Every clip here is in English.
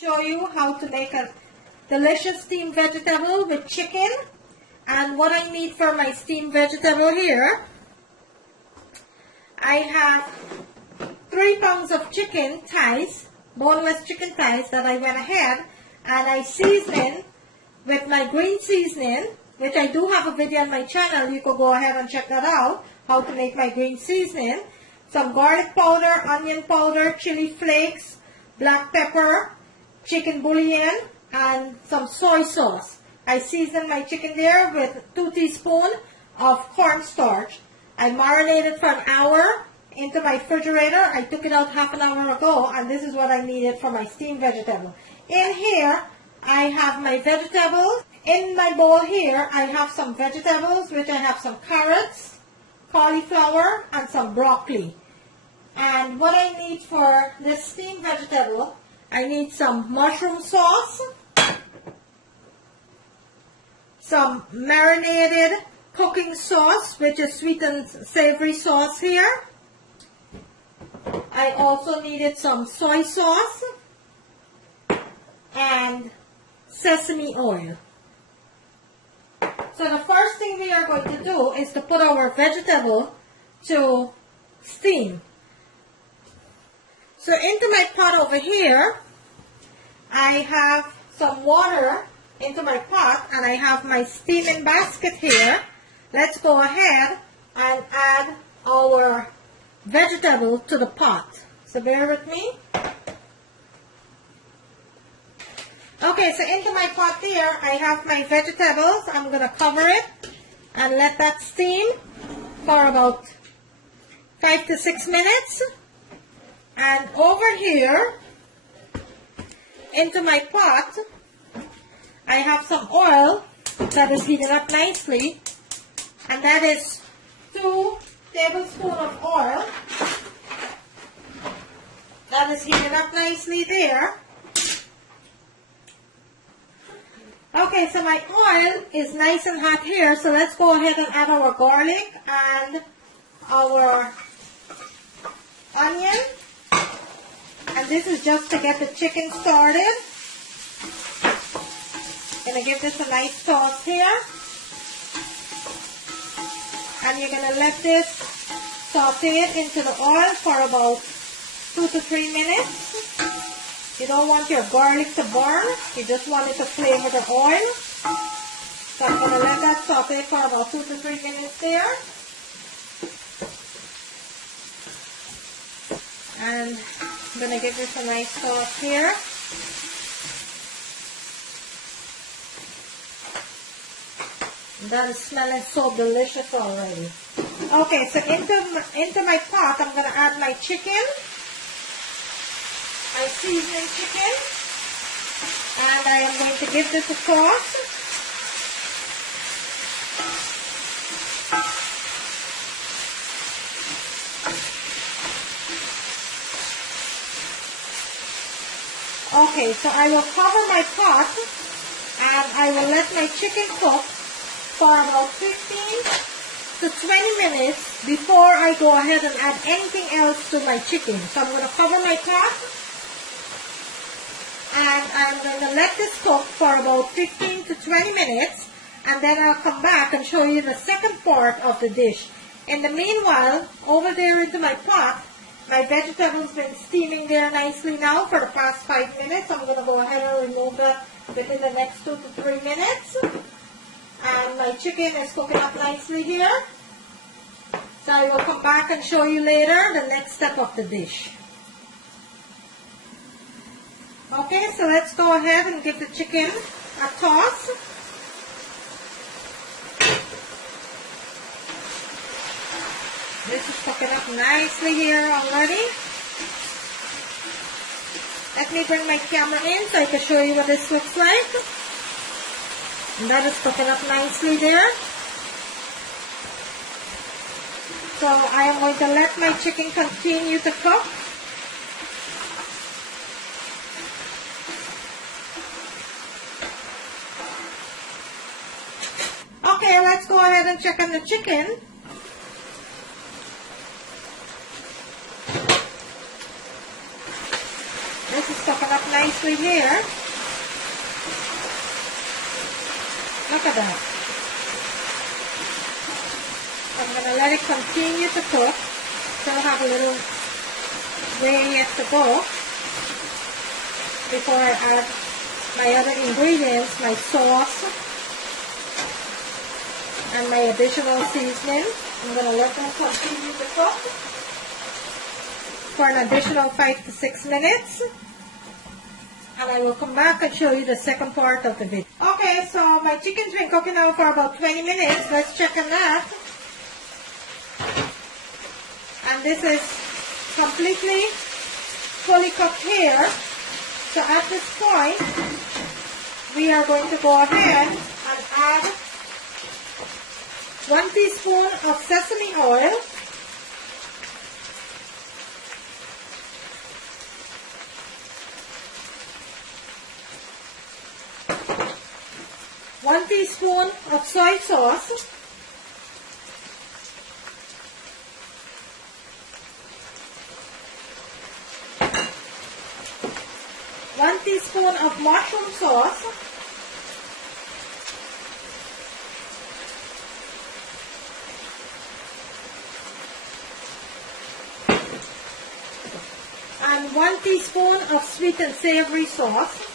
Show you how to make a delicious steamed vegetable with chicken. And what I need for my steamed vegetable here, I have 3 pounds of chicken thighs, boneless chicken thighs that I went ahead and I seasoned with my green seasoning, which I do have a video on my channel. You could go ahead and check that out, how to make my green seasoning. Some garlic powder, onion powder, chili flakes, black pepper, chicken bouillon, and some soy sauce. I seasoned my chicken there with 2 teaspoons of cornstarch. I marinated for an hour into my refrigerator. I took it out half an hour ago, and this is what I needed for my steamed vegetable. In here, I have my vegetables. In my bowl here, I have some vegetables, which I have some carrots, cauliflower, and some broccoli. And what I need for this steamed vegetable, I need some mushroom sauce, some marinated cooking sauce, which is sweet and savory sauce here. I also needed some soy sauce and sesame oil. So the first thing we are going to do is to put our vegetable to steam. So into my pot over here, I have some water into my pot and I have my steaming basket here. Let's go ahead and add our vegetable to the pot. So bear with me. Okay, so into my pot there, I have my vegetables. I'm going to cover it and let that steam for about 5 to 6 minutes. And over here, into my pot, I have some oil that is heating up nicely. And that is 2 tablespoons of oil. That is heating up nicely there. Okay, so my oil is nice and hot here, so let's go ahead and add our garlic and our onion. And this is just to get the chicken started. Gonna give this a nice sauce here. And you're gonna let this saute it into the oil for about 2 to 3 minutes. You don't want your garlic to burn. You just want it to flavor the oil. So I'm going to let that saute for about 2 to 3 minutes there. And I'm going to give this a nice sauce here. That is smelling so delicious already. Okay, so into my pot, I'm going to add my chicken. My seasoning chicken, and I am going to give this a toss. Okay, so I will cover my pot and I will let my chicken cook for about 15 to 20 minutes before I go ahead and add anything else to my chicken. So I'm going to cover my pot. And I'm going to let this cook for about 15 to 20 minutes, and then I'll come back and show you the second part of the dish. In the meanwhile, over there into my pot, my vegetables been steaming there nicely now for the past 5 minutes. I'm going to go ahead and remove that within the next 2 to 3 minutes. And my chicken is cooking up nicely here. So I will come back and show you later the next step of the dish. Okay, so let's go ahead and give the chicken a toss. This is cooking up nicely here already. Let me bring my camera in so I can show you what this looks like. And that is cooking up nicely there. So I am going to let my chicken continue to cook. Okay, let's go ahead and check on the chicken. This is cooking up nicely here. Look at that. I'm going to let it continue to cook. Still have a little way yet to go before I add my other ingredients, my sauce and my additional seasoning. I'm going to let them continue to cook for an additional 5 to 6 minutes. And I will come back and show you the second part of the video. Okay, so my chicken's been cooking now for about 20 minutes. Let's check on that. And this is completely fully cooked here. So at this point, we are going to go ahead and add 1 teaspoon of sesame oil. One teaspoon of soy sauce. One teaspoon of mushroom sauce. And 1 teaspoon of sweet and savory sauce.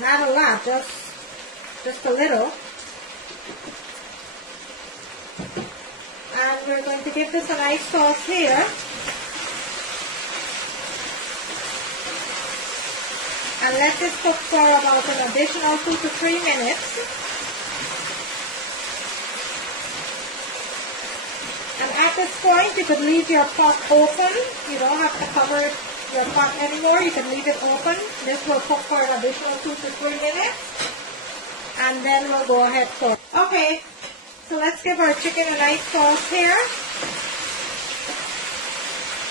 Not a lot, just a little. And we're going to give this a nice sauce here. And let this cook for about an additional 2 to 3 minutes. And at this point, you could leave your pot open. You don't have to cover your pot anymore. You can leave it open. This will cook for an additional 2 to 3 minutes. And then we'll go ahead for. Okay, so let's give our chicken a nice sauce here.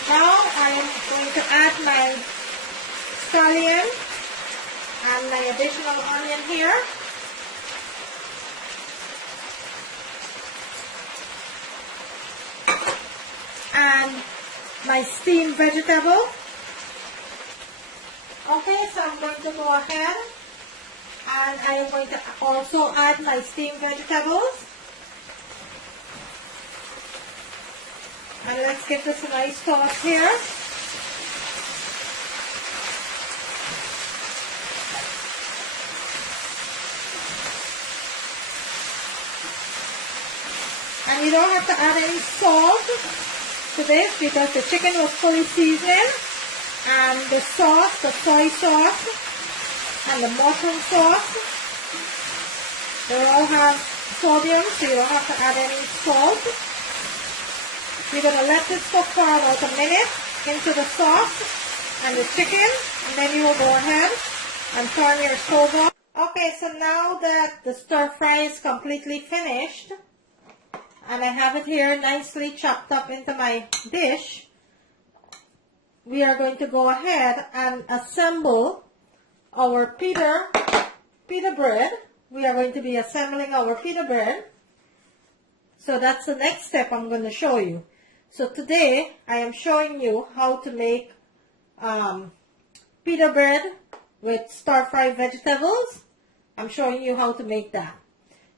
Now I am going to add my scallion and my additional onion here. And my steamed vegetable. Okay, so I'm going to go ahead and I am going to also add my steamed vegetables. And let's give this a nice sauce here. And you don't have to add any salt to this because the chicken was fully seasoned. And the sauce, the soy sauce, and the mushroom sauce, they all have sodium, so you don't have to add any salt. You're going to let this cook for about a minute into the sauce and the chicken, and then you will go ahead and turn your stove off. Okay, so now that the stir fry is completely finished, and I have it here nicely chopped up into my dish, we are going to go ahead and assemble our pita bread. We are going to be assembling our pita bread. So that's the next step I'm going to show you. So today I am showing you how to make pita bread with stir-fried vegetables. I'm showing you how to make that.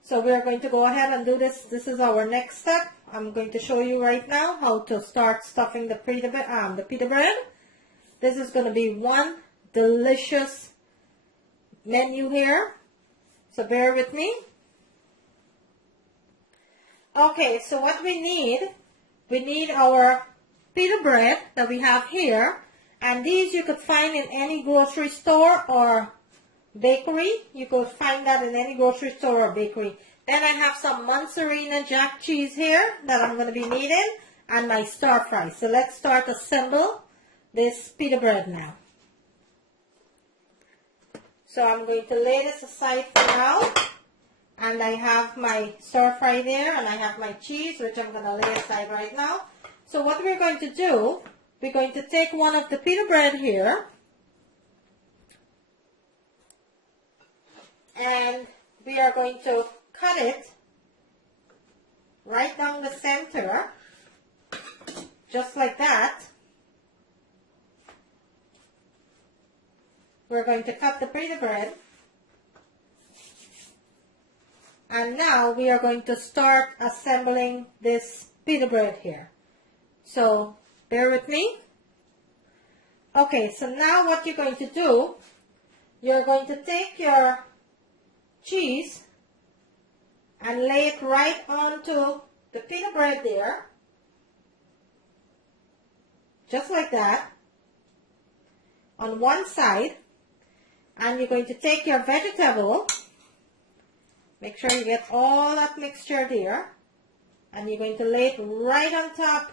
So we are going to go ahead and do this. This is our next step. I'm going to show you right now how to start stuffing the pita bread. This is going to be one delicious menu here. So bear with me. Okay, so what we need our pita bread that we have here. And these you could find in any grocery store or bakery. You could find that in any grocery store or bakery. Then I have some mozzarella jack cheese here that I'm going to be needing, and my stir fry. So let's start assemble this pita bread now. So I'm going to lay this aside for now, and I have my stir fry there, and I have my cheese, which I'm going to lay aside right now. So what we're going to do, we're going to take one of the pita bread here, and we are going to cut it right down the center, just like that. we're going to cut the pita bread. And now we are going to start assembling this pita bread here. So bear with me. Okay, so now what you're going to do, you're going to take your cheese and lay it right onto the pita bread there. Just like that. On one side. And you're going to take your vegetable. Make sure you get all that mixture there. And you're going to lay it right on top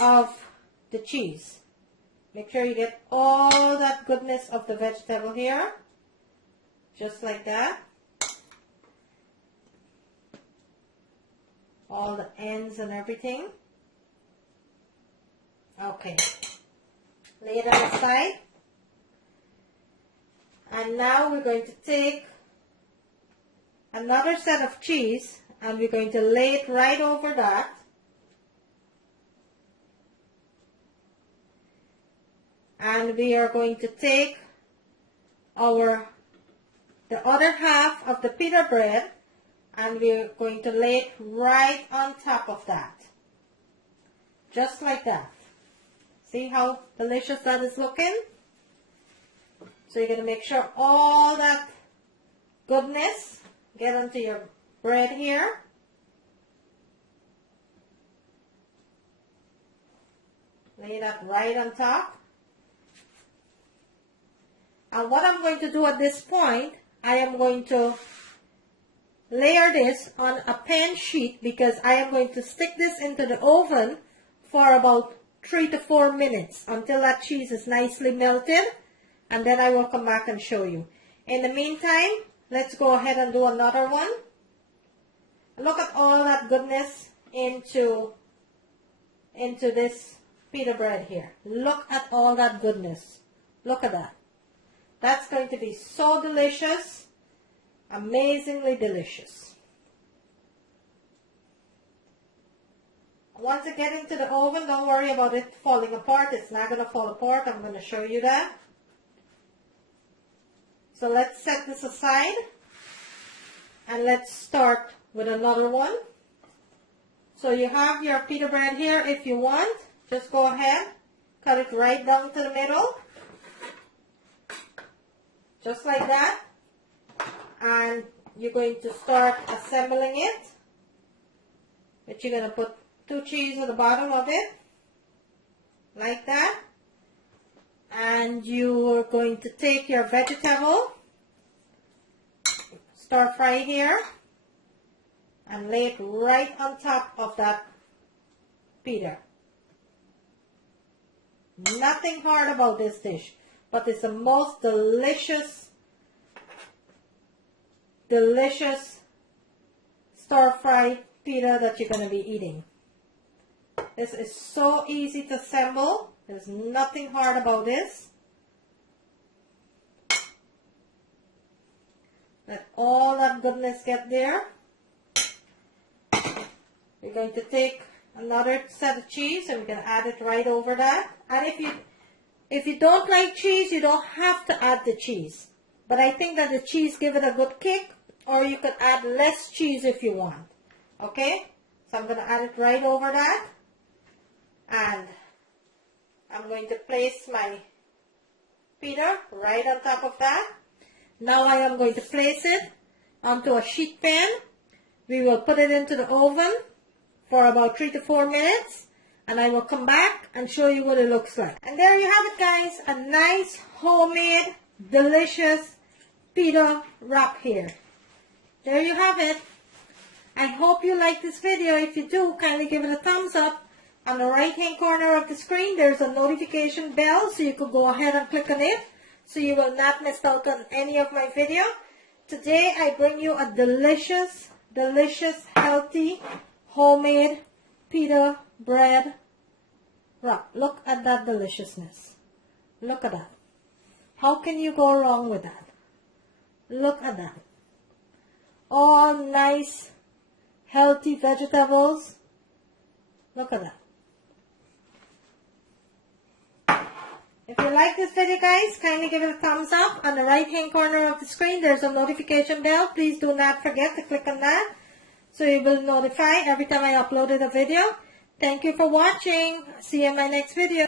of the cheese. Make sure you get all that goodness of the vegetable here. Just like that. All the ends and everything. Okay. Lay it on the side. And now we're going to take another set of cheese and we're going to lay it right over that. And we are going to take the other half of the pita bread and we're going to lay it right on top of that. Just like that. See how delicious that is looking? So you're going to make sure all that goodness get onto your bread here. Lay that right on top. And what I'm going to do at this point, I am going to layer this on a pan sheet because I am going to stick this into the oven for about 3 to 4 minutes until that cheese is nicely melted, and then I will come back and show you. In the meantime, let's go ahead and do another one. Look at all that goodness into this pita bread here. Look at all that goodness. Look at that. That's going to be so delicious, amazingly delicious. Once it gets into the oven, don't worry about it falling apart. It's not going to fall apart. I'm going to show you that. So let's set this aside and let's start with another one. So you have your pita bread here. If you want, just go ahead, cut it right down to the middle. Just like that. And you're going to start assembling it. But you're going to put 2 cheese at the bottom of it. Like that. And you're going to take your vegetable, stir fry here, and lay it right on top of that pita. Nothing hard about this dish, but it's the most delicious stir-fried pita that you're going to be eating. This is so easy to assemble. There's nothing hard about this. Let all that goodness get there. We're going to take another set of cheese and we're going to add it right over that. And if you don't like cheese, you don't have to add the cheese. But I think that the cheese gives it a good kick, or you could add less cheese if you want. Okay? So I'm going to add it right over that. And I'm going to place my pita right on top of that. Now I am going to place it onto a sheet pan. We will put it into the oven for about 3 to 4 minutes. And I will come back and show you what it looks like. And there you have it, guys. A nice, homemade, delicious pita wrap here. There you have it. I hope you like this video. If you do, kindly give it a thumbs up. On the right hand corner of the screen, there's a notification bell, so you could go ahead and click on it so you will not miss out on any of my video. Today I bring you a delicious, healthy, homemade pita bread wrap. Look at that deliciousness. Look at that. How can you go wrong with that? Look at that. All nice, healthy vegetables. Look at that. If you like this video, guys, kindly give it a thumbs up. On the right hand corner of the screen, there's a notification bell. Please do not forget to click on that, so you will notify every time I uploaded a video. Thank you for watching. See you in my next video.